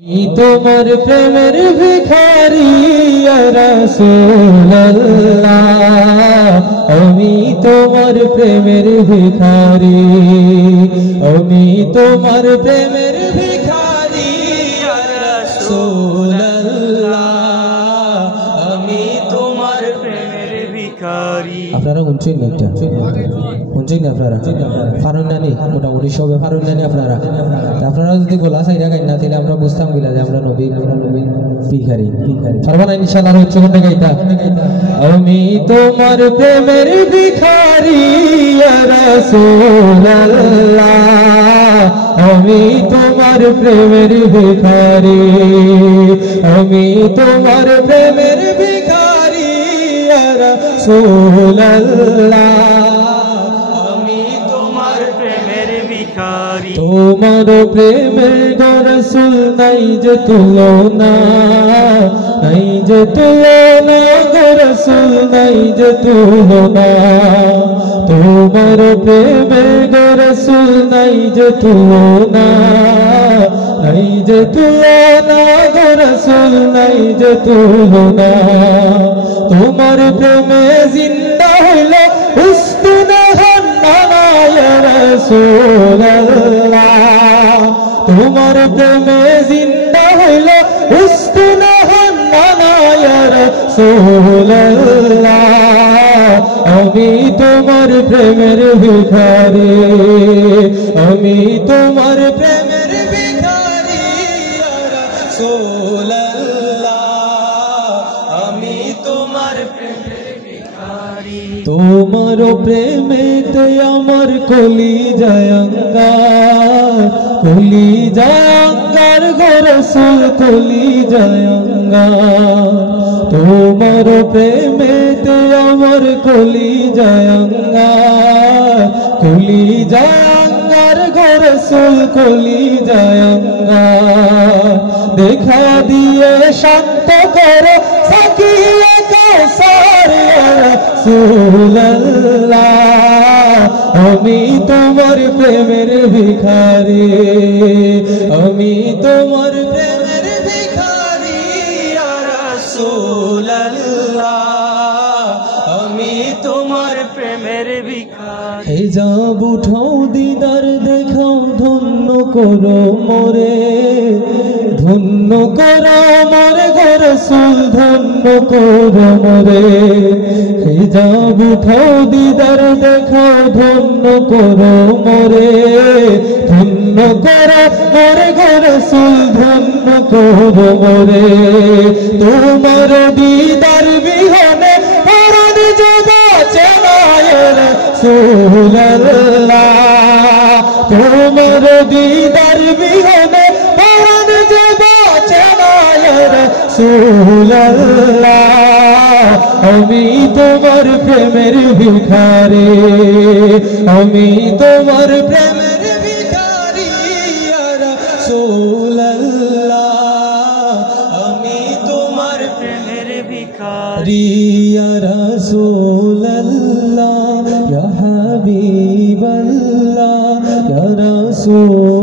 তোমার প্রেমের ভিখারি ইয়া রাসূলুল্লাহ, আমি তোমার প্রেমের ভিখারি, আমি তোমার প্রেমের ভিখারি ইয়া রাসূলুল্লাহ, আমি তোমার প্রেমের ভিখারি। আপনারা শুনছেন না? শুনছেন আপনারা? ফারুন নানি মোটামুটি সবে ফারুন নানি আপনারা যদি গোলা চাইরা গাই না তাহলে আমরা বুঝতাম কিনা যে আমরা নবী ভিখারি। পারবা না ইনশাআল্লাহ? হচ্ছে কোনটা গাইতা? আমি তোমার প্রেমের ভিখারি ইয়া রাসূলুল্লাহ, আমি তোমার প্রেমের ভিখারি, আমি তোমার প্রেমের ভিখারি ইয়া রাসূলুল্লাহ, তোমার প্রেমের গো রাসূল নাই যে তুলনা, নাই যে তুলনা গো রাসূল নাই যে তুলনা, তোমার প্রেমের গো রাসূল নাই যে তুলনা, নাই যে তুলনা গো রাসূল নাই যে তুলনা, তোমার প্রেমে জিন্দা হইল উস্তুনা হান্নানা ইয়া রাসূলুল্লাহ, তোমার প্রেমে জিন্দা হইল উস্তুনা হান্নানা ইয়া রাসূলুল্লাহ, আমি তোমার প্রেমের ভিখারি, আমি তোমার প্রেমের ভিখারি ইয়া রাসূলুল্লাহ, আমি তোমার প্রেমের ভিখারি। তোমার প্রেমেতে আমার কলিজায় অঙ্গার, কলিজায় অঙ্গার গো রাসূল কলিজায় অঙ্গার, তোমার প্রেমেতে আমার কলিজায় অঙ্গার, কলিজায় অঙ্গার গো রাসূল কলিজায় অঙ্গার, দেখা দিয়ে শান্ত করো সাকিয়ে কাউসার ইয়া রাসূলুল্লাহ, আমি তোমার প্রেমের ভিখারি, আমি তোমার প্রেমের ভিখারি ইয়া রাসূলুল্লাহ, আমি তোমার প্রেমের ভিখারি। হিজাব উঠাও দিদার দেখাও ধন্য করো মোরে, ধন্য করো মোরে গো রাসূল ধন্য করো মোরে, হিজাব উঠাও দিদার দেখাও ধন্য করো মোরে, ধন্য করো মোরে গো রাসূল ধন্য করো মোরে, তোমার দিদার বিহনে পরাণ জগাছে না ইয়া রাসূলুল্লাহ, তোমার দিদার বিহনে পরাণ জগাছে না ইয়া রাসূলুল্লাহ, আমি তোমার প্রেমের ভিখারি, আমি তোমার প্রেমের ভিখারি ইয়া রাসূলুল্লাহ, আমি তোমার প্রেমের ভিখারি ইয়া রাসূলুল্লাহ, ইয়া হাবিবাল্লাহ, ইয়া রাসূল